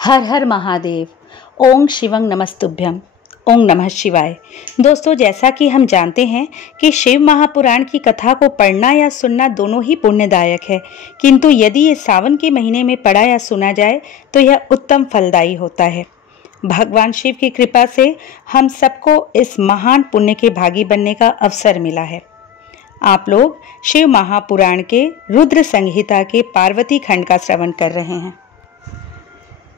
हर हर महादेव। ओम शिवं नमस्तुभ्यम। ओम नमः शिवाय। दोस्तों, जैसा कि हम जानते हैं कि शिव महापुराण की कथा को पढ़ना या सुनना दोनों ही पुण्यदायक है, किंतु यदि ये सावन के महीने में पढ़ा या सुना जाए तो यह उत्तम फलदायी होता है। भगवान शिव की कृपा से हम सबको इस महान पुण्य के भागी बनने का अवसर मिला है। आप लोग शिव महापुराण के रुद्र संहिता के पार्वती खंड का श्रवण कर रहे हैं।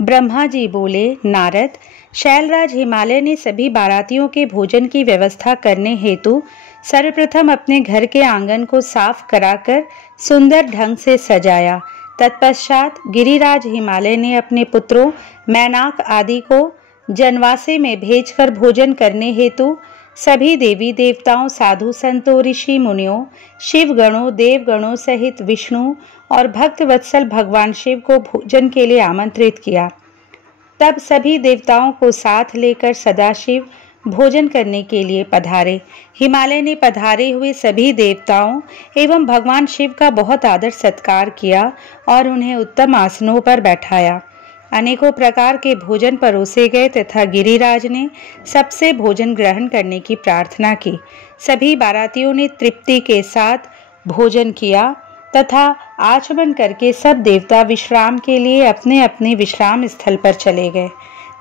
ब्रह्मा जी बोले, नारद, शैलराज हिमालय ने सभी बारातियों के भोजन की व्यवस्था करने हेतु सर्वप्रथम अपने घर के आंगन को साफ कराकर सुंदर ढंग से सजाया। तत्पश्चात गिरिराज हिमालय ने अपने पुत्रों मैनाक आदि को जनवासे में भेजकर भोजन करने हेतु सभी देवी देवताओं, साधु संतों, ऋषि मुनियों, शिव गणों, देव गणों सहित विष्णु और भक्त वत्सल भगवान शिव को भोजन के लिए आमंत्रित किया। तब सभी देवताओं को साथ लेकर सदाशिव भोजन करने के लिए पधारे। हिमालय ने पधारे हुए सभी देवताओं एवं भगवान शिव का बहुत आदर सत्कार किया और उन्हें उत्तम आसनों पर बैठाया। अनेकों प्रकार के भोजन परोसे गए तथा गिरिराज ने सबसे भोजन ग्रहण करने की प्रार्थना की। सभी बारातियों ने तृप्ति के साथ भोजन किया तथा आचमन करके सब देवता विश्राम के लिए अपने अपने विश्राम स्थल पर चले गए।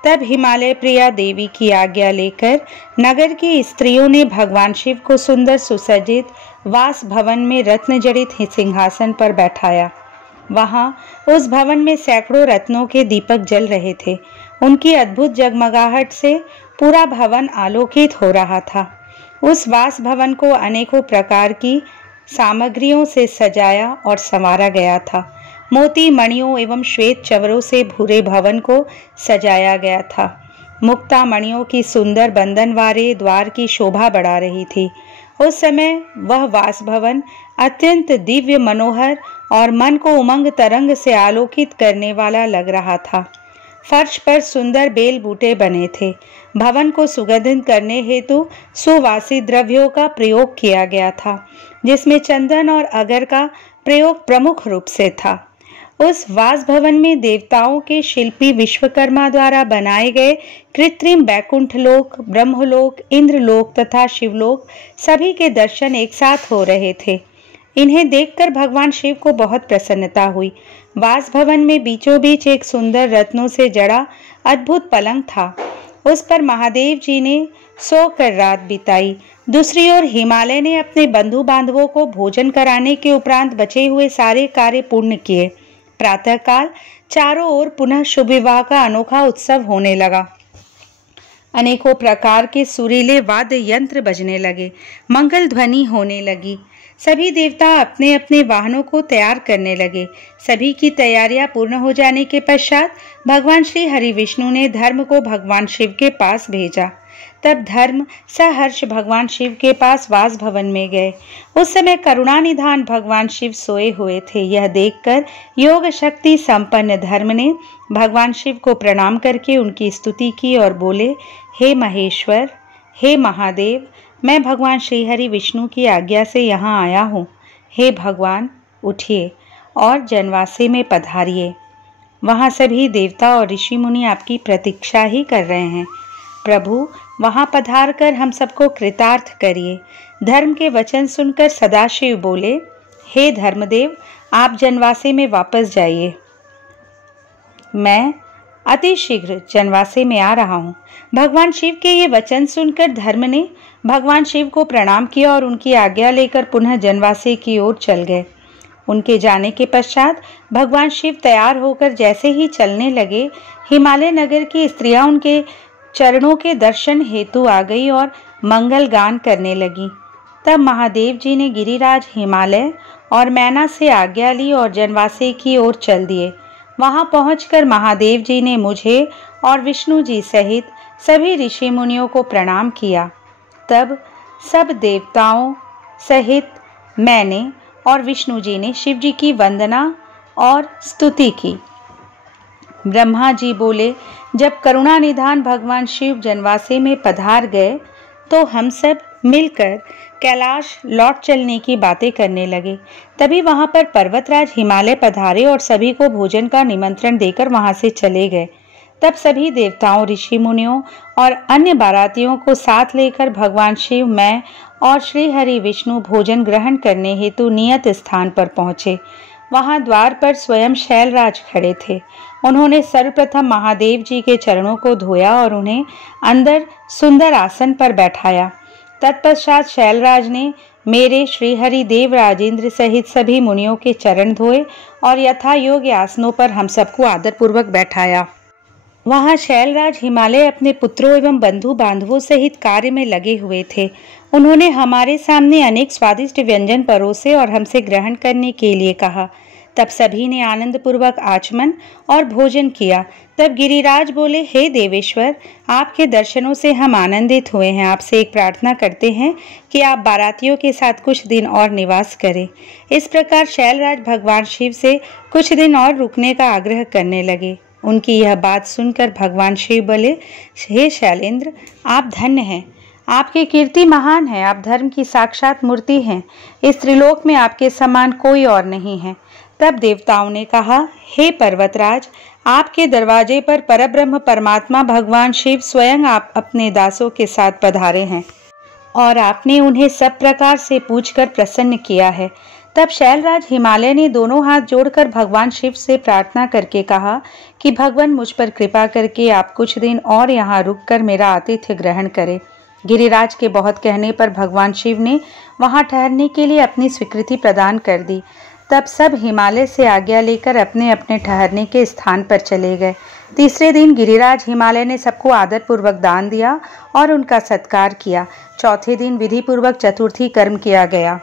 तब हिमालय प्रिया देवी की आज्ञा लेकर नगर की स्त्रियों ने भगवान शिव को सुंदर सुसज्जित वास भवन में रत्न जड़ित सिंहासन पर बैठाया। वहां उस भवन में सैकड़ों रत्नों के दीपक जल रहे थे। उनकी अद्भुत जगमगाहट से पूरा भवन आलोकित हो रहा था। उस वास भवन को अनेकों प्रकार की सामग्रियों से सजाया और संवारा गया था। मोती मणियों एवं श्वेत चवरों से भूरे भवन को सजाया गया था। मुक्ता मणियों की सुंदर बंधनवारे द्वार की शोभा बढ़ा रही थी। उस समय वह वास भवन अत्यंत दिव्य, मनोहर और मन को उमंग तरंग से आलोकित करने वाला लग रहा था। फर्श पर सुंदर बेल बूटे बने थे। भवन को सुगंधित करने हेतु सुवासी द्रव्यों का प्रयोग किया गया था, जिसमें चंदन और अगर का प्रयोग प्रमुख रूप से था। उस वास भवन में देवताओं के शिल्पी विश्वकर्मा द्वारा बनाए गए कृत्रिम बैकुंठ लोक, ब्रह्मलोक, इंद्रलोक तथा शिवलोक सभी के दर्शन एक साथ हो रहे थे। इन्हें देखकर भगवान शिव को बहुत प्रसन्नता हुई। वास भवन में बीचों बीच एक सुंदर रत्नों से जड़ा अद्भुत पलंग था। उस पर महादेव जी ने सोकर रात बिताई। दूसरी ओर हिमालय ने अपने बंधु बांधवों को भोजन कराने के उपरांत बचे हुए सारे कार्य पूर्ण किए। प्रातःकाल चारों ओर पुनः शुभ विवाह का अनोखा उत्सव होने लगा। अनेकों प्रकार के सुरीले वाद्य यंत्र बजने लगे, मंगल ध्वनि होने लगी। सभी देवता अपने अपने वाहनों को तैयार करने लगे। सभी की तैयारियां पूर्ण हो जाने के पश्चात भगवान श्री हरि विष्णु ने धर्म को भगवान शिव के पास भेजा। तब धर्म सहर्ष भगवान शिव के पास वास भवन में गए। उस समय करुणानिधान भगवान शिव सोए हुए थे। यह देखकर योग शक्ति संपन्न धर्म ने भगवान शिव को प्रणाम करके उनकी स्तुति की और बोले, हे महेश्वर, हे महादेव, मैं भगवान श्री हरि विष्णु की आज्ञा से यहाँ आया हूँ। हे भगवान, उठिए और जनवासे में पधारिए। वहाँ सभी देवता और ऋषि मुनि आपकी प्रतीक्षा ही कर रहे हैं। प्रभु, वहाँ पधार कर हम सबको कृतार्थ करिए। धर्म के वचन सुनकर सदाशिव बोले, हे धर्मदेव, आप जनवासे में वापस जाइए। मैं अति शीघ्र जनवासे में आ रहा हूँ। भगवान शिव के ये वचन सुनकर धर्म ने भगवान शिव को प्रणाम किया और उनकी आज्ञा लेकर पुनः जनवासे की ओर चल गए। उनके जाने के पश्चात भगवान शिव तैयार होकर जैसे ही चलने लगे, हिमालय नगर की स्त्रियां उनके चरणों के दर्शन हेतु आ गई और मंगल गान करने लगी। तब महादेव जी ने गिरिराज हिमालय और मैना से आज्ञा ली और जनवासे की ओर चल दिए। वहां पहुंचकर महादेव जी ने मुझे और विष्णु जी सहित सभी ऋषि मुनियों को प्रणाम किया। तब सब देवताओं सहित मैंने और विष्णु जी ने शिव जी की वंदना और स्तुति की। ब्रह्मा जी बोले, जब करुणानिधान भगवान शिव जनवासे में पधार गए तो हम सब मिलकर कैलाश लौट चलने की बातें करने लगे। तभी वहां पर पर्वतराज हिमालय पधारे और सभी को भोजन का निमंत्रण देकर वहां से चले गए। तब सभी देवताओं, ऋषि मुनियों और अन्य बारातियों को साथ लेकर भगवान शिव, मैं और श्री हरि विष्णु भोजन ग्रहण करने हेतु नियत स्थान पर पहुंचे। वहां द्वार पर स्वयं शैलराज खड़े थे। उन्होंने सर्वप्रथम महादेव जी के चरणों को धोया और उन्हें अंदर सुंदर आसन पर बैठाया। तत्पश्चात शैलराज ने मेरे श्रीहरि देव राजेंद्र सहित सभी मुनियों के चरण धोए और यथा योग्य आसनों पर हम सबको आदरपूर्वक बैठाया। वहां शैलराज हिमालय अपने पुत्रों एवं बंधु बांधवों सहित कार्य में लगे हुए थे। उन्होंने हमारे सामने अनेक स्वादिष्ट व्यंजन परोसे और हमसे ग्रहण करने के लिए कहा। तब सभी ने आनंद पूर्वक आचमन और भोजन किया। तब गिरिराज बोले, हे देवेश्वर, आपके दर्शनों से हम आनंदित हुए हैं। आपसे एक प्रार्थना करते हैं कि आप बारातियों के साथ कुछ दिन और निवास करें। इस प्रकार शैलराज भगवान शिव से कुछ दिन और रुकने का आग्रह करने लगे। उनकी यह बात सुनकर भगवान शिव बोले, हे शैलेंद्र, आप धन्य हैं। आपकी कीर्ति महान है। आप धर्म की साक्षात मूर्ति हैं। इस त्रिलोक में आपके समान कोई और नहीं है। तब देवताओं ने कहा, हे पर्वतराज, आपके दरवाजे पर परब्रह्म परमात्मा भगवान शिव स्वयं आप अपने दासों के साथ पधारे हैं और आपने उन्हें सब प्रकार से पूछकर प्रसन्न किया है। तब शैलराज हिमालय ने दोनों हाथ जोड़कर भगवान शिव से प्रार्थना करके कहा कि भगवान, मुझ पर कृपा करके आप कुछ दिन और यहाँ रुककर मेरा आतिथ्य ग्रहण करें। गिरिराज के बहुत कहने पर भगवान शिव ने वहाँ ठहरने के लिए अपनी स्वीकृति प्रदान कर दी। तब सब हिमालय से आज्ञा लेकर अपने अपने ठहरने के स्थान पर चले गए। तीसरे दिन गिरिराज हिमालय ने सबको आदरपूर्वक दान दिया और उनका सत्कार किया। चौथे दिन विधि पूर्वक चतुर्थी कर्म किया गया,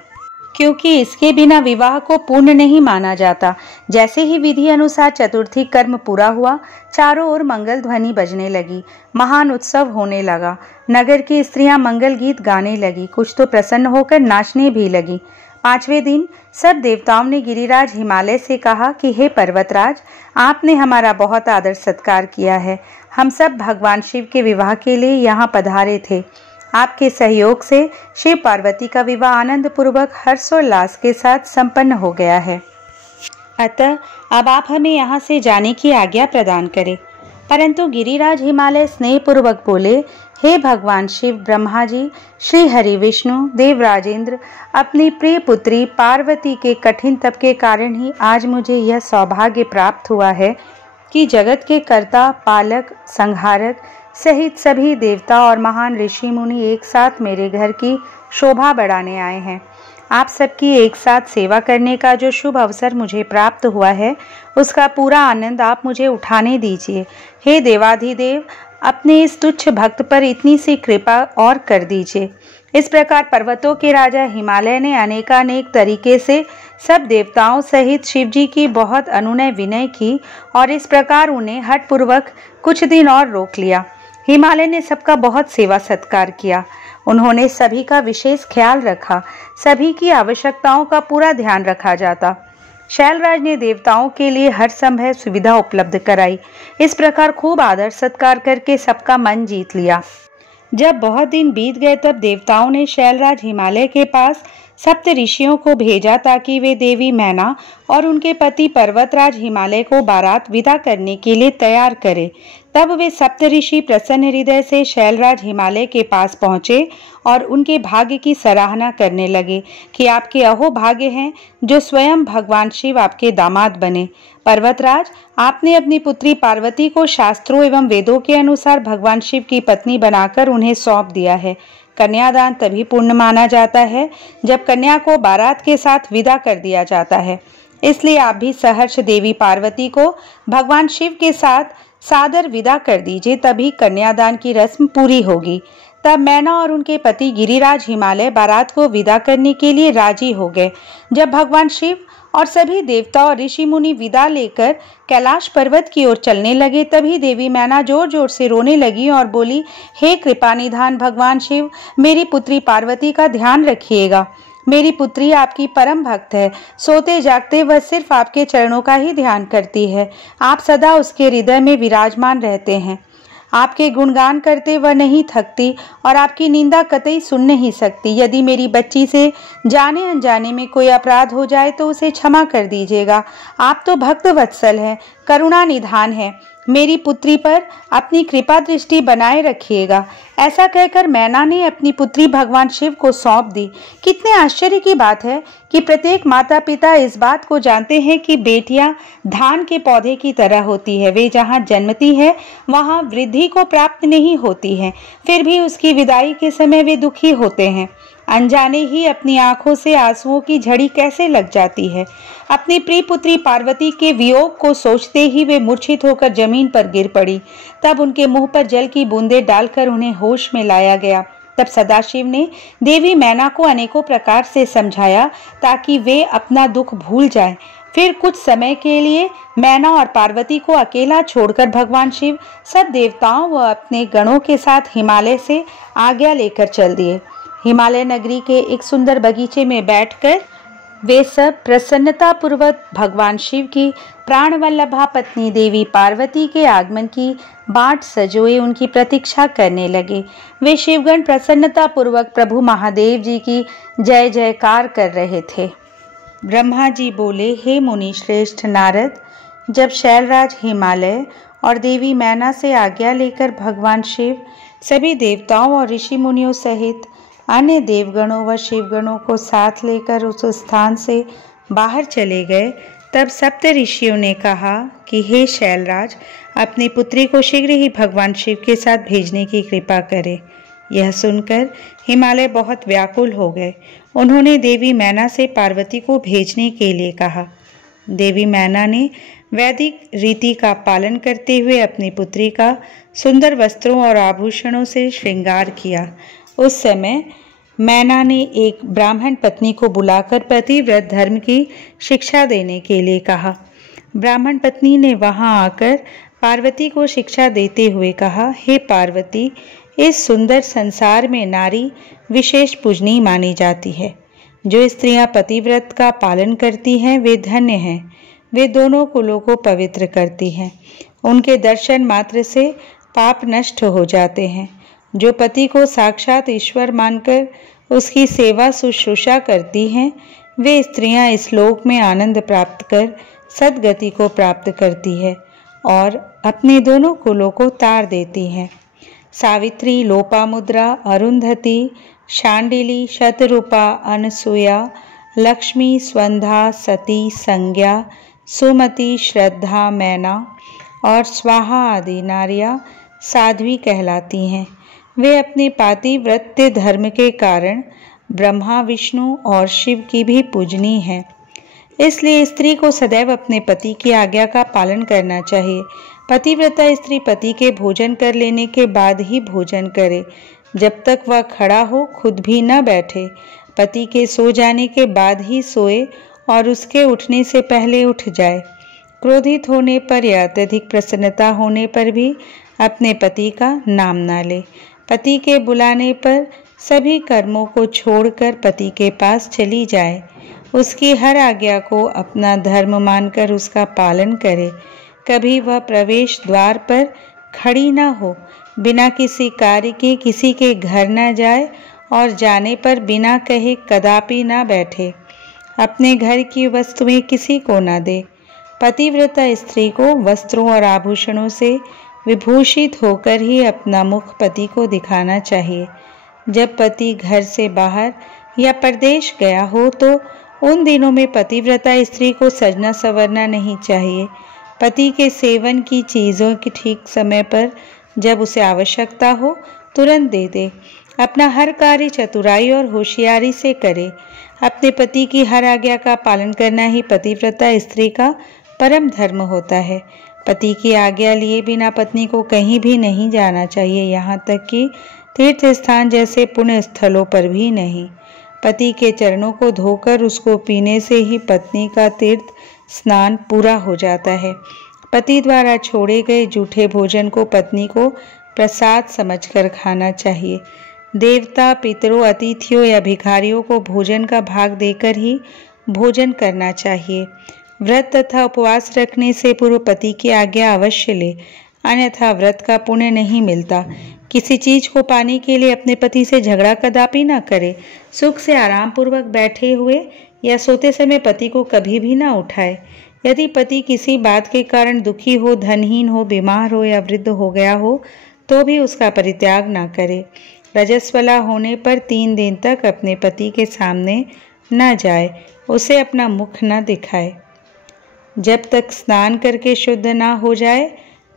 क्योंकि इसके बिना विवाह को पूर्ण नहीं माना जाता। जैसे ही विधि अनुसार चतुर्थी कर्म पूरा हुआ, चारों ओर मंगल ध्वनि बजने लगी। महान उत्सव होने लगा। नगर की स्त्रियां मंगल गीत गाने लगी, कुछ तो प्रसन्न होकर नाचने भी लगी। पांचवें दिन सब देवताओं ने गिरिराज हिमालय से कहा कि हे पर्वतराज, आपने हमारा बहुत आदर सत्कार किया है। हम सब भगवान शिव के विवाह के लिए यहाँ पधारे थे। आपके सहयोग से शिव पार्वती का विवाह आनंद पूर्वक हर्षोल्लास के साथ संपन्न हो गया है। अतः अब आप हमें यहाँ से जाने की आज्ञा प्रदान करें। परंतु गिरिराज हिमालय स्नेहपूर्वक बोले, हे भगवान शिव, ब्रह्मा जी, श्री हरि विष्णु, देव राजेंद्र, अपनी प्रिय पुत्री पार्वती के कठिन तप के कारण ही आज मुझे यह सौभाग्य प्राप्त हुआ है कि जगत के कर्ता, पालक, संहारक सहित सभी देवता और महान ऋषि मुनि एक साथ मेरे घर की शोभा बढ़ाने आए हैं। आप सबकी एक साथ सेवा करने का जो शुभ अवसर मुझे प्राप्त हुआ है, उसका पूरा आनंद आप मुझे उठाने दीजिए। हे देवाधिदेव, अपने इस तुच्छ भक्त पर इतनी सी कृपा और कर दीजिए। इस प्रकार पर्वतों के राजा हिमालय ने अनेकानेक तरीके से सब देवताओं सहित शिवजी की बहुत अनुनय विनय की और इस प्रकार उन्हें हठपूर्वक कुछ दिन और रोक लिया। हिमालय ने सबका बहुत सेवा सत्कार किया। उन्होंने सभी का विशेष ख्याल रखा। सभी की आवश्यकताओं का पूरा ध्यान रखा जाता। शैलराज ने देवताओं के लिए हर संभव सुविधा उपलब्ध कराई। इस प्रकार खूब आदर सत्कार करके सबका मन जीत लिया। जब बहुत दिन बीत गए, तब देवताओं ने शैलराज हिमालय के पास सप्त ऋषियों को भेजा ताकि वे देवी मैना और उनके पति पर्वतराज हिमालय को बारात विदा करने के लिए तैयार करें। तब वे सप्त ऋषि प्रसन्न हृदय से शैलराज हिमालय के पास पहुंचे और उनके भाग्य की सराहना करने लगे कि आपके अहो भाग्य हैं जो स्वयं भगवान शिव आपके दामाद बने। पर्वतराज, आपने अपनी पुत्री पार्वती को शास्त्रों एवं वेदों के अनुसार भगवान शिव की पत्नी बनाकर उन्हें सौंप दिया है। कन्यादान तभी पूर्ण माना जाता है जब कन्या को बारात के साथ विदा कर दिया जाता है। इसलिए आप भी सहर्ष देवी पार्वती को भगवान शिव के साथ सादर विदा कर दीजिए, तभी कन्यादान की रस्म पूरी होगी। तब मैना और उनके पति गिरिराज हिमालय बारात को विदा करने के लिए राजी हो गए। जब भगवान शिव और सभी देवता और ऋषि मुनि विदा लेकर कैलाश पर्वत की ओर चलने लगे, तभी देवी मैना जोर जोर से रोने लगी और बोली, हे कृपा निधान भगवान शिव, मेरी पुत्री पार्वती का ध्यान रखिएगा। मेरी पुत्री आपकी परम भक्त है। सोते जागते वह सिर्फ आपके चरणों का ही ध्यान करती है। आप सदा उसके हृदय में विराजमान रहते हैं। आपके गुणगान करते वह नहीं थकती और आपकी निंदा कतई सुन नहीं सकती। यदि मेरी बच्ची से जाने अनजाने में कोई अपराध हो जाए तो उसे क्षमा कर दीजिएगा। आप तो भक्त वत्सल हैं, करुणा निधान है। मेरी पुत्री पर अपनी कृपा दृष्टि बनाए रखिएगा। ऐसा कहकर मैना ने अपनी पुत्री भगवान शिव को सौंप दी। कितने आश्चर्य की बात है कि प्रत्येक माता पिता इस बात को जानते हैं कि बेटियां धान के पौधे की तरह होती है। वे जहां जन्मती है वहां वृद्धि को प्राप्त नहीं होती है, फिर भी उसकी विदाई के समय वे दुखी होते हैं। अनजाने ही अपनी आंखों से आंसुओं की झड़ी कैसे लग जाती है। अपनी प्रिय पुत्री पार्वती के वियोग को सोचते ही वे मूर्छित होकर जमीन पर गिर पड़ी। तब उनके मुंह पर जल की बूंदें डालकर उन्हें होश में लाया गया। तब सदाशिव ने देवी मैना को अनेकों प्रकार से समझाया ताकि वे अपना दुख भूल जाएं। फिर कुछ समय के लिए मैना और पार्वती को अकेला छोड़कर भगवान शिव सब देवताओं व अपने गणों के साथ हिमालय से आज्ञा लेकर चल दिए। हिमालय नगरी के एक सुंदर बगीचे में बैठकर वे सब प्रसन्नता पूर्वक भगवान शिव की प्राणवल्लभा पत्नी देवी पार्वती के आगमन की बाट सजोए उनकी प्रतीक्षा करने लगे। वे शिवगण प्रसन्नता पूर्वक प्रभु महादेव जी की जय जयकार कर रहे थे। ब्रह्मा जी बोले, हे मुनि श्रेष्ठ नारद, जब शैलराज हिमालय और देवी मैना से आज्ञा लेकर भगवान शिव सभी देवताओं और ऋषि मुनियों सहित अन्य देवगणों व शिवगणों को साथ लेकर उस स्थान से बाहर चले गए, तब सप्त ऋषियों ने कहा कि हे शैलराज, अपनी पुत्री को शीघ्र ही भगवान शिव के साथ भेजने की कृपा करें। यह सुनकर हिमालय बहुत व्याकुल हो गए। उन्होंने देवी मैना से पार्वती को भेजने के लिए कहा। देवी मैना ने वैदिक रीति का पालन करते हुए अपनी पुत्री का सुंदर वस्त्रों और आभूषणों से श्रृंगार किया। उस समय मैना ने एक ब्राह्मण पत्नी को बुलाकर पतिव्रत धर्म की शिक्षा देने के लिए कहा। ब्राह्मण पत्नी ने वहां आकर पार्वती को शिक्षा देते हुए कहा, हे पार्वती, इस सुंदर संसार में नारी विशेष पूजनीय मानी जाती है। जो स्त्रियां पतिव्रत का पालन करती हैं वे धन्य हैं। वे दोनों कुलों को पवित्र करती हैं। उनके दर्शन मात्र से पाप नष्ट हो जाते हैं। जो पति को साक्षात ईश्वर मानकर उसकी सेवा शुश्रूषा करती हैं, वे स्त्रियां इस लोक में आनंद प्राप्त कर सद्गति को प्राप्त करती है और अपने दोनों कुलों को तार देती हैं। सावित्री, लोपामुद्रा, अरुंधति, शांडिली, शतरूपा, अनसुया, लक्ष्मी, स्वंधा, सती, संज्ञा, सुमति, श्रद्धा, मैना और स्वाहा आदि नारियां साध्वी कहलाती हैं। वे अपने पातिव्रत्य धर्म के कारण ब्रह्मा, विष्णु और शिव की भी पूजनीय हैं। इसलिए स्त्री को सदैव अपने पति की आज्ञा का पालन करना चाहिए। पतिव्रता स्त्री पति के भोजन कर लेने के बाद ही भोजन करे। जब तक वह खड़ा हो खुद भी न बैठे। पति के सो जाने के बाद ही सोए और उसके उठने से पहले उठ जाए। क्रोधित होने पर या अत्यधिक प्रसन्नता होने पर भी अपने पति का नाम ना ले। पति के बुलाने पर सभी कर्मों को छोड़कर पति के पास चली जाए। उसकी हर आज्ञा को अपना धर्म मानकर उसका पालन करे। कभी वह प्रवेश द्वार पर खड़ी न हो, बिना किसी कार्य के किसी के घर न जाए और जाने पर बिना कहे कदापि न बैठे। अपने घर की वस्तुएं किसी को न दे। पतिव्रता स्त्री को वस्त्रों और आभूषणों से विभूषित होकर ही अपना मुख पति को दिखाना चाहिए। जब पति घर से बाहर या परदेश गया हो तो उन दिनों में पतिव्रता स्त्री को सजना संवरना नहीं चाहिए। पति के सेवन की चीज़ों की ठीक समय पर जब उसे आवश्यकता हो तुरंत दे दे। अपना हर कार्य चतुराई और होशियारी से करे। अपने पति की हर आज्ञा का पालन करना ही पतिव्रता स्त्री का परम धर्म होता है। पति की आज्ञा लिए बिना पत्नी को कहीं भी नहीं जाना चाहिए, यहाँ तक कि तीर्थ स्थान जैसे पुण्य स्थलों पर भी नहीं। पति के चरणों को धोकर उसको पीने से ही पत्नी का तीर्थ स्नान पूरा हो जाता है। पति द्वारा छोड़े गए जूठे भोजन को पत्नी को प्रसाद समझकर खाना चाहिए। देवता, पितरों, अतिथियों या भिखारियों को भोजन का भाग देकर ही भोजन करना चाहिए। व्रत तथा उपवास रखने से पूर्व पति की आज्ञा अवश्य ले, अन्यथा व्रत का पुण्य नहीं मिलता। किसी चीज को पाने के लिए अपने पति से झगड़ा कदापि न करे। सुख से आराम पूर्वक बैठे हुए या सोते समय पति को कभी भी न उठाए। यदि पति किसी बात के कारण दुखी हो, धनहीन हो, बीमार हो या वृद्ध हो गया हो तो भी उसका परित्याग न करे। रजस्वला होने पर 3 दिन तक अपने पति के सामने न जाए, उसे अपना मुख न दिखाए। जब तक स्नान करके शुद्ध न हो जाए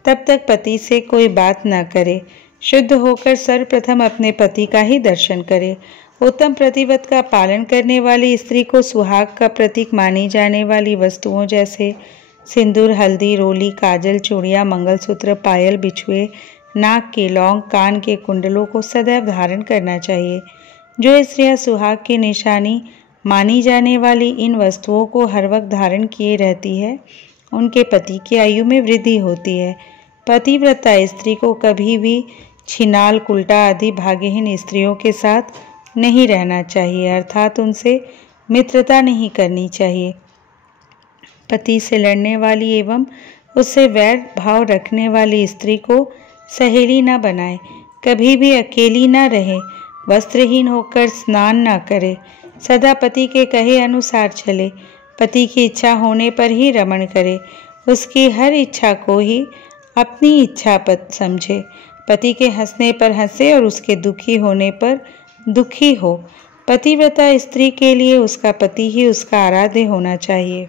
तब तक पति से कोई बात न करे। शुद्ध होकर सर्वप्रथम अपने पति का ही दर्शन करे। उत्तम प्रतिव्रत का पालन करने वाली स्त्री को सुहाग का प्रतीक मानी जाने वाली वस्तुओं जैसे सिंदूर, हल्दी, रोली, काजल, चूड़ियाँ, मंगलसूत्र, पायल, बिछुए, नाक के लौंग, कान के कुंडलों को सदैव धारण करना चाहिए। जो स्त्रियां सुहाग की निशानी मानी जाने वाली इन वस्तुओं को हर वक्त धारण किए रहती है, उनके पति की आयु में वृद्धि होती है। पतिव्रता स्त्री को कभी भी छिनाल, कुल्टा आदि भाग्यहीन स्त्रियों के साथ नहीं रहना चाहिए, अर्थात उनसे मित्रता नहीं करनी चाहिए। पति से लड़ने वाली एवं उससे वैर भाव रखने वाली स्त्री को सहेली न बनाए। कभी भी अकेली न रहे। वस्त्रहीन होकर स्नान न करे। सदा पति के कहे अनुसार चले। पति की इच्छा होने पर ही रमण करे। उसकी हर इच्छा को ही अपनी इच्छा पद समझे। पति के हंसने पर हंसे और उसके दुखी होने पर दुखी हो। पतिव्रता स्त्री के लिए उसका पति ही उसका आराध्य होना चाहिए।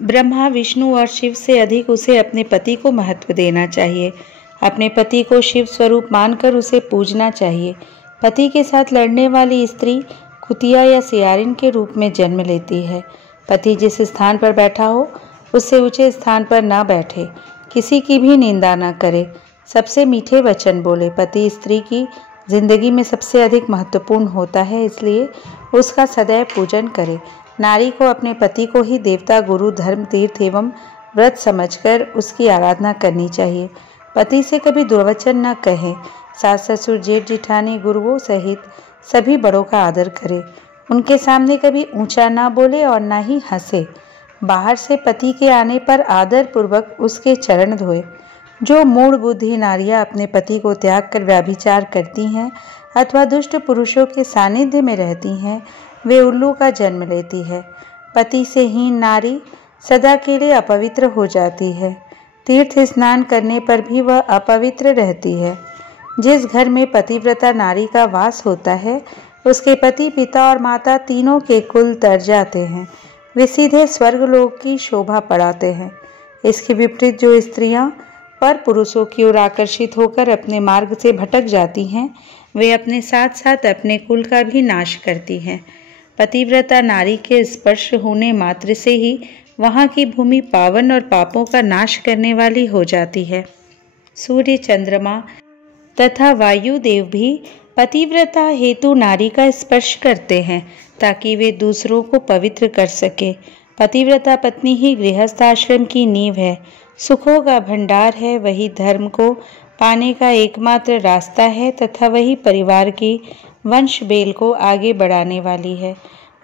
ब्रह्मा, विष्णु और शिव से अधिक उसे अपने पति को महत्व देना चाहिए। अपने पति को शिव स्वरूप मानकर उसे पूजना चाहिए। पति के साथ लड़ने वाली स्त्री कुतिया या सियारिन के रूप में जन्म लेती है। पति जिस स्थान पर बैठा हो उससे ऊंचे स्थान पर न बैठे। किसी की भी निंदा न करे। सबसे मीठे वचन बोले। पति स्त्री की जिंदगी में सबसे अधिक महत्वपूर्ण होता है, इसलिए उसका सदैव पूजन करे। नारी को अपने पति को ही देवता, गुरु, धर्म, तीर्थ एवं व्रत समझकर उसकी आराधना करनी चाहिए। पति से कभी दुर्वचन न कहे। सास, ससुर, जेठ, जिठानी, गुरुओं सहित सभी बड़ों का आदर करे। उनके सामने कभी ऊंचा ना बोले और ना ही हंसे। बाहर से पति के आने पर आदर पूर्वक उसके चरण धोए। जो मूढ़ बुद्धि नारियां अपने पति को त्याग कर व्यभिचार करती हैं अथवा दुष्ट पुरुषों के सानिध्य में रहती हैं, वे उल्लू का जन्म लेती है। पति से हीन नारी सदा के लिए अपवित्र हो जाती है। तीर्थ स्नान करने पर भी वह अपवित्र रहती है। जिस घर में पतिव्रता नारी का वास होता है, उसके पति, पिता और माता तीनों के कुल तर जाते हैं। वे सीधे स्वर्गलोक की शोभा बढ़ाते हैं। इसके विपरीत जो स्त्रियां पर पुरुषों की ओर आकर्षित होकर अपने मार्ग से भटक जाती हैं, वे अपने साथ साथ अपने कुल का भी नाश करती हैं। पतिव्रता नारी के स्पर्श होने मात्र से ही वहाँ की भूमि पावन और पापों का नाश करने वाली हो जाती है। सूर्य, चंद्रमा तथा वायुदेव भी पतिव्रता हेतु नारी का स्पर्श करते हैं ताकि वे दूसरों को पवित्र कर सके। पतिव्रता पत्नी ही गृहस्थ आश्रम की नींव है, सुखों का भंडार है, वही धर्म को पाने का एकमात्र रास्ता है तथा वही परिवार की वंश बेल को आगे बढ़ाने वाली है।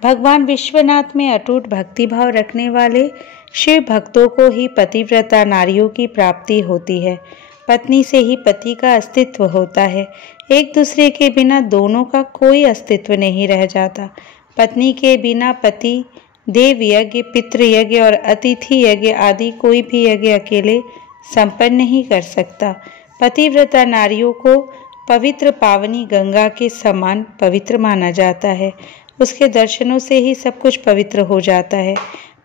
भगवान विश्वनाथ में अटूट भक्तिभाव रखने वाले शिव भक्तों को ही पतिव्रता नारियों की प्राप्ति होती है। पत्नी से ही पति का अस्तित्व होता है। एक दूसरे के बिना दोनों का कोई अस्तित्व नहीं रह जाता। पत्नी के बिना पति देव यज्ञ, पितृ यज्ञ और अतिथि यज्ञ आदि कोई भी यज्ञ अकेले संपन्न नहीं कर सकता। पतिव्रता नारियों को पवित्र पावनी गंगा के समान पवित्र माना जाता है। उसके दर्शनों से ही सब कुछ पवित्र हो जाता है।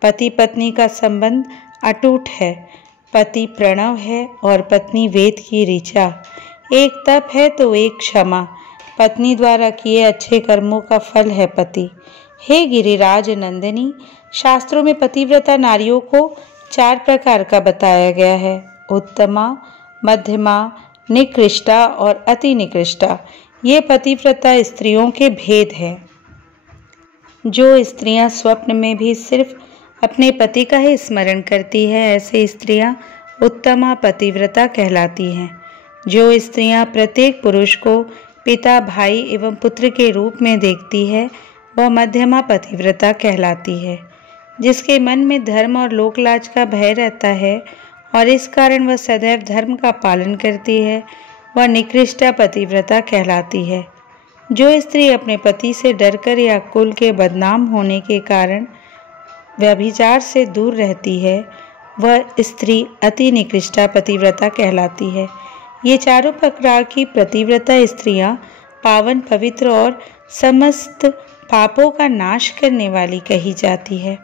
पति पत्नी का संबंध अटूट है। पति प्रणव है और पत्नी वेद की ऋचा। एक तप है तो एक क्षमा। पत्नी द्वारा किए अच्छे कर्मों का फल है पति। हे गिरिराज नंदिनी, शास्त्रों में पतिव्रता नारियों को 4 प्रकार का बताया गया है: उत्तमा, मध्यमा, निकृष्टा और अति निकृष्टा। ये पतिव्रता स्त्रियों के भेद हैं। जो स्त्रियां स्वप्न में भी सिर्फ अपने पति का ही स्मरण करती है, ऐसे स्त्रियां उत्तमा पतिव्रता कहलाती हैं। जो स्त्रियां प्रत्येक पुरुष को पिता, भाई एवं पुत्र के रूप में देखती है, वह मध्यमा पतिव्रता कहलाती है। जिसके मन में धर्म और लोकलाज का भय रहता है और इस कारण वह सदैव धर्म का पालन करती है, वह निकृष्टा पतिव्रता कहलाती है। जो स्त्री अपने पति से डरकर या कुल के बदनाम होने के कारण व्यभिचार से दूर रहती है वह स्त्री अति निकृष्टा पतिव्रता कहलाती है। ये चारों प्रकार की पतिव्रता स्त्रियां पावन, पवित्र और समस्त पापों का नाश करने वाली कही जाती है।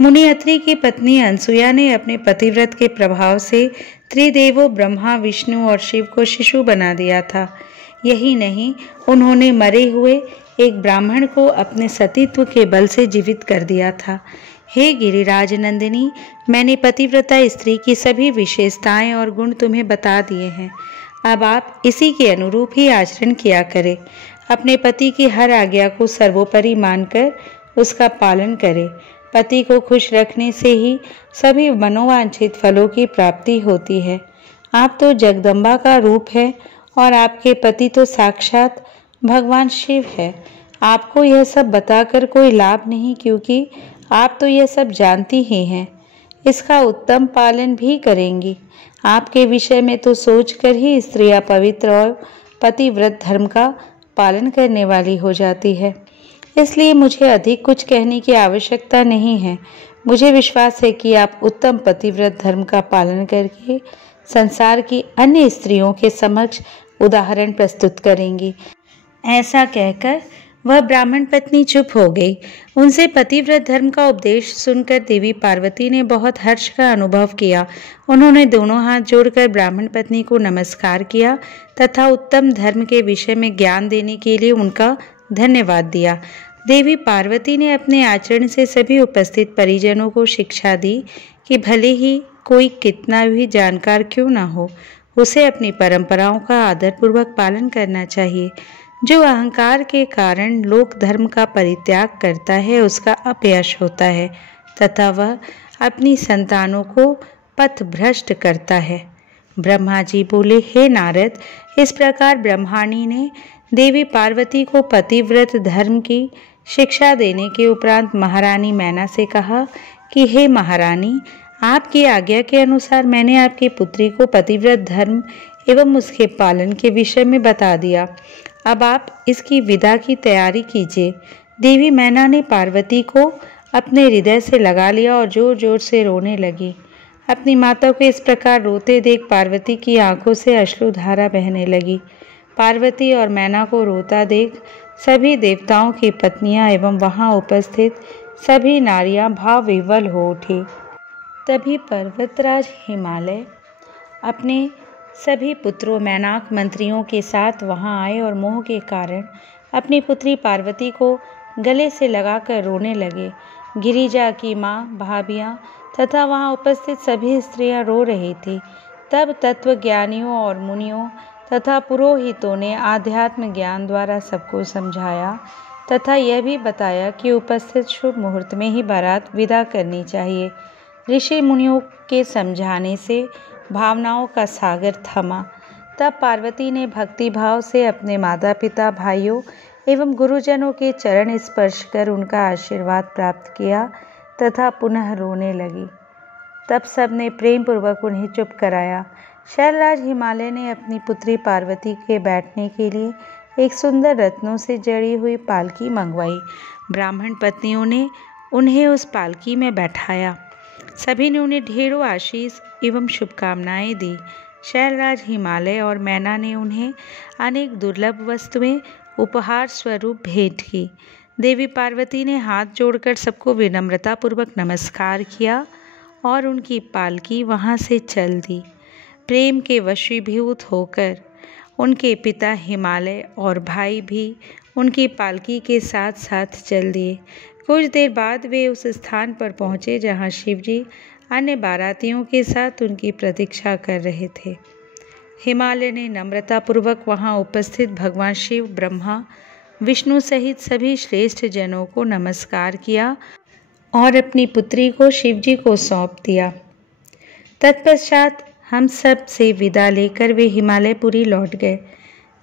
मुनि अत्रि की पत्नी अनसुया ने अपने पतिव्रत के प्रभाव से त्रिदेवों ब्रह्मा, विष्णु और शिव को शिशु बना दिया था। यही नहीं, उन्होंने मरे हुए एक ब्राह्मण को अपने सतीत्व के बल से जीवित कर दिया था। हे गिरिराज नंदिनी, मैंने पतिव्रता स्त्री की सभी विशेषताएं और गुण तुम्हें बता दिए हैं। अब आप इसी के अनुरूप ही आचरण किया करें। अपने पति की हर आज्ञा को सर्वोपरि मानकर उसका पालन करें। पति को खुश रखने से ही सभी मनोवांछित फलों की प्राप्ति होती है। आप तो जगदम्बा का रूप है और आपके पति तो साक्षात भगवान शिव है। आपको यह सब बताकर कोई लाभ नहीं, क्योंकि आप तो यह सब जानती ही हैं। इसका उत्तम पालन भी करेंगी। आपके विषय में तो सोचकर ही स्त्रियां पवित्र और पतिव्रत धर्म का पालन करने वाली हो जाती है। इसलिए मुझे अधिक कुछ कहने की आवश्यकता नहीं है। मुझे विश्वास है कि आप उत्तम पतिव्रत धर्म का पालन करके संसार की अन्य स्त्रियों के समक्ष उदाहरण प्रस्तुत करेंगी। ऐसा कहकर वह ब्राह्मण पत्नी चुप हो गई। उनसे पतिव्रत धर्म का उपदेश सुनकर देवी पार्वती ने बहुत हर्ष का अनुभव किया। उन्होंने दोनों हाथ जोड़कर ब्राह्मण पत्नी को नमस्कार किया तथा उत्तम धर्म के विषय में ज्ञान देने के लिए उनका धन्यवाद दिया। देवी पार्वती ने अपने आचरण से सभी उपस्थित परिजनों को शिक्षा दी कि भले ही कोई कितना भी जानकार क्यों न हो, उसे अपनी परंपराओं का आदरपूर्वक पालन करना चाहिए। जो अहंकार के कारण लोक धर्म का परित्याग करता है उसका अपयश होता है तथा वह अपनी संतानों को पथ भ्रष्ट करता है। ब्रह्मा जी बोले, हे नारद, इस प्रकार ब्रह्माणी ने देवी पार्वती को पतिव्रत धर्म की शिक्षा देने के उपरांत महारानी मैना से कहा कि हे महारानी, आपकी आज्ञा के अनुसार मैंने आपकी पुत्री को पतिव्रत धर्म एवं उसके पालन के विषय में बता दिया। अब आप इसकी विदा की तैयारी कीजिए। देवी मैना ने पार्वती को अपने हृदय से लगा लिया और जोर जोर से रोने लगी। अपनी माता को इस प्रकार रोते देख पार्वती की आंखों से अश्रुधारा बहने लगी। पार्वती और मैना को रोता देख सभी देवताओं की पत्नियां एवं वहां उपस्थित सभी नारियां भाव विह्वल हो उठी। तभी पर्वतराज हिमालय अपने सभी पुत्रों मैनाक मंत्रियों के साथ वहां आए और मोह के कारण अपनी पुत्री पार्वती को गले से लगाकर रोने लगे। गिरिजा की माँ, भाभियाँ तथा वहां उपस्थित सभी स्त्रियां रो रही थी। तब तत्वज्ञानियों और मुनियों तथा पुरोहितों ने आध्यात्म ज्ञान द्वारा सबको समझाया तथा यह भी बताया कि उपस्थित शुभ मुहूर्त में ही बारात विदा करनी चाहिए। ऋषि मुनियों के समझाने से भावनाओं का सागर थमा। तब पार्वती ने भक्ति भाव से अपने माता पिता, भाइयों एवं गुरुजनों के चरण स्पर्श कर उनका आशीर्वाद प्राप्त किया तथा पुनः रोने लगी। तब सबने प्रेम पूर्वक उन्हें चुप कराया। शैलराज हिमालय ने अपनी पुत्री पार्वती के बैठने के लिए एक सुंदर रत्नों से जड़ी हुई पालकी मंगवाई। ब्राह्मण पत्नियों ने उन्हें उस पालकी में बैठाया। सभी ने उन्हें ढेरों आशीष एवं शुभकामनाएं दी। शैलराज हिमालय और मैना ने उन्हें अनेक दुर्लभ वस्तुएं उपहार स्वरूप भेंट की। देवी पार्वती ने हाथ जोड़कर सबको विनम्रतापूर्वक नमस्कार किया और उनकी पालकी वहां से चल दी। प्रेम के वशीभूत होकर उनके पिता हिमालय और भाई भी उनकी पालकी के साथ साथ चल दिए। कुछ देर बाद वे उस स्थान पर पहुँचे जहाँ शिवजी अन्य बारातियों के साथ उनकी प्रतीक्षा कर रहे थे। हिमालय ने नम्रतापूर्वक वहाँ उपस्थित भगवान शिव, ब्रह्मा, विष्णु सहित सभी श्रेष्ठ जनों को नमस्कार किया और अपनी पुत्री को शिवजी को सौंप दिया। तत्पश्चात हम सब से विदा लेकर वे हिमालयपुरी लौट गए।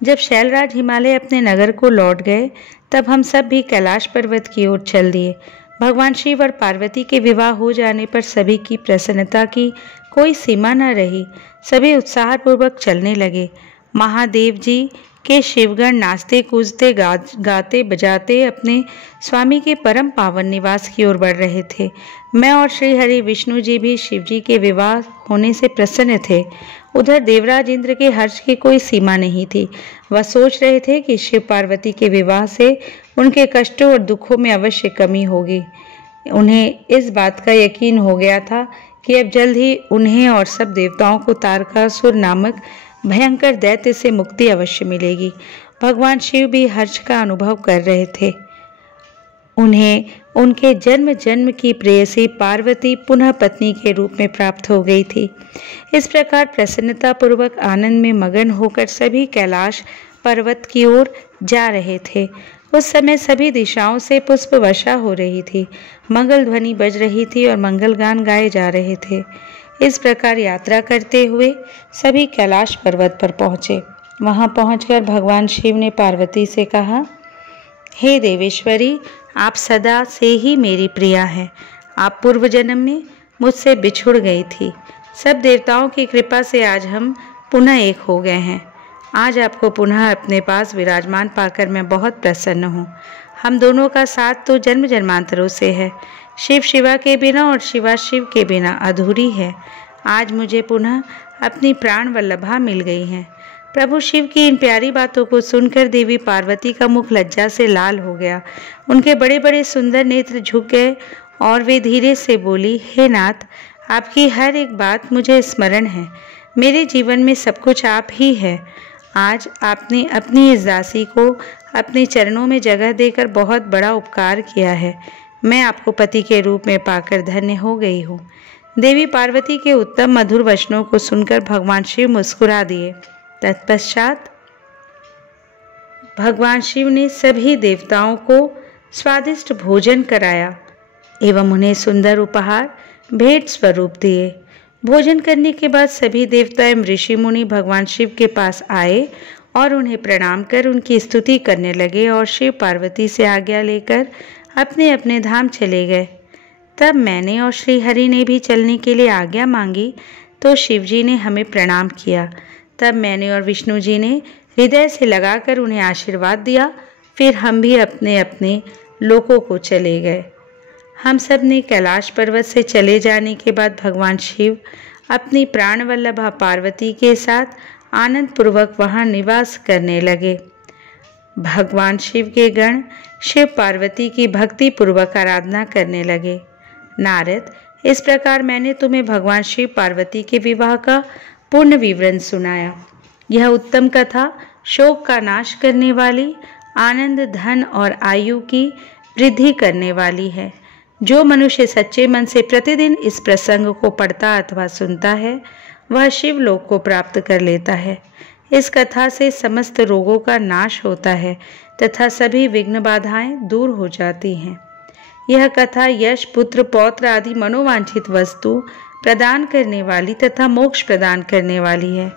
जब शैलराज हिमालय अपने नगर को लौट गए तब हम सब भी कैलाश पर्वत की ओर चल दिए। भगवान शिव और पार्वती के विवाह हो जाने पर सभी की प्रसन्नता की कोई सीमा न रही। सभी उत्साहपूर्वक चलने लगे। महादेव जी के शिवगण नाचते कूदते गाते बजाते अपने स्वामी के परम पावन निवास की ओर बढ़ रहे थे। मैं और श्री हरि विष्णु जी भी शिव जी के विवाह होने से प्रसन्न थे। उधर देवराज इंद्र के हर्ष की कोई सीमा नहीं थी। वह सोच रहे थे कि शिव पार्वती के विवाह से उनके कष्टों और दुखों में अवश्य कमी होगी। उन्हें इस बात का यकीन हो गया था कि अब जल्द ही उन्हें और सब देवताओं को तारकासुर नामक भयंकर दैत्य से मुक्ति अवश्य मिलेगी। भगवान शिव भी हर्ष का अनुभव कर रहे थे। उन्हें उनके जन्म जन्म की प्रेयसी पार्वती पुनः पत्नी के रूप में प्राप्त हो गई थी। इस प्रकार प्रसन्नता पूर्वक आनंद में मगन होकर सभी कैलाश पर्वत की ओर जा रहे थे। उस समय सभी दिशाओं से पुष्प वर्षा हो रही थी, मंगल ध्वनि बज रही थी और मंगल गान गाए जा रहे थे। इस प्रकार यात्रा करते हुए सभी कैलाश पर्वत पर पहुँचे। वहां पहुंचकर भगवान शिव ने पार्वती से कहा, हे देवेश्वरी, आप सदा से ही मेरी प्रिया हैं। आप पूर्व जन्म में मुझसे बिछुड़ गई थी। सब देवताओं की कृपा से आज हम पुनः एक हो गए हैं। आज आपको पुनः अपने पास विराजमान पाकर मैं बहुत प्रसन्न हूँ। हम दोनों का साथ तो जन्म जन्मांतरों से है। शिव शिवा के बिना और शिवा शिव के बिना अधूरी है। आज मुझे पुनः अपनी प्राण वल्लभा मिल गई हैं। प्रभु शिव की इन प्यारी बातों को सुनकर देवी पार्वती का मुख लज्जा से लाल हो गया। उनके बड़े बड़े सुंदर नेत्र झुक गए और वे धीरे से बोली, हे नाथ, आपकी हर एक बात मुझे स्मरण है। मेरे जीवन में सब कुछ आप ही है। आज आपने अपनी इस दासी को अपने चरणों में जगह देकर बहुत बड़ा उपकार किया है। मैं आपको पति के रूप में पाकर धन्य हो गई हूँ। देवी पार्वती के उत्तम मधुर वचनों को सुनकर भगवान शिव मुस्कुरा दिए। तत्पश्चात भगवान शिव ने सभी देवताओं को स्वादिष्ट भोजन कराया एवं उन्हें सुंदर उपहार भेंट स्वरूप दिए। भोजन करने के बाद सभी देवता एवं ऋषि मुनि भगवान शिव के पास आए और उन्हें प्रणाम कर उनकी स्तुति करने लगे और शिव पार्वती से आज्ञा लेकर अपने अपने धाम चले गए। तब मैंने और श्री हरि ने भी चलने के लिए आज्ञा मांगी तो शिव जी ने हमें प्रणाम किया। तब मैंने और विष्णु जी ने हृदय से लगाकर उन्हें आशीर्वाद दिया। फिर हम भी अपने अपने लोकों को चले गए। हम सब ने कैलाश पर्वत से चले जाने के बाद भगवान शिव अपनी प्राण वल्लभा पार्वती के साथ आनंद पूर्वक वहाँ निवास करने लगे। भगवान शिव के गण शिव पार्वती की भक्ति पूर्वक आराधना करने लगे। नारद, इस प्रकार मैंने तुम्हें भगवान शिव पार्वती के विवाह का पूर्ण विवरण सुनाया। यह उत्तम कथा शोक का नाश करने वाली, आनंद, धन और आयु की वृद्धि करने वाली है। जो मनुष्य सच्चे मन से प्रतिदिन इस प्रसंग को पढ़ता अथवा सुनता है वह शिवलोक को प्राप्त कर लेता है। इस कथा से समस्त रोगों का नाश होता है तथा सभी विघ्न बाधाएं दूर हो जाती हैं। यह कथा यश, पुत्र, पौत्र आदि मनोवांछित वस्तु प्रदान करने वाली तथा मोक्ष प्रदान करने वाली है।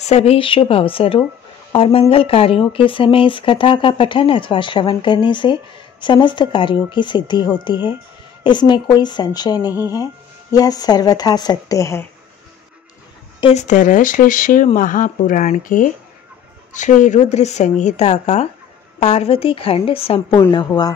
सभी शुभ अवसरों और मंगल कार्यों के समय इस कथा का पठन अथवा श्रवण करने से समस्त कार्यों की सिद्धि होती है। इसमें कोई संशय नहीं है, यह सर्वथा सत्य है। इस तरह श्री शिव महापुराण के श्री रुद्र संहिता का पार्वती खंड संपूर्ण हुआ।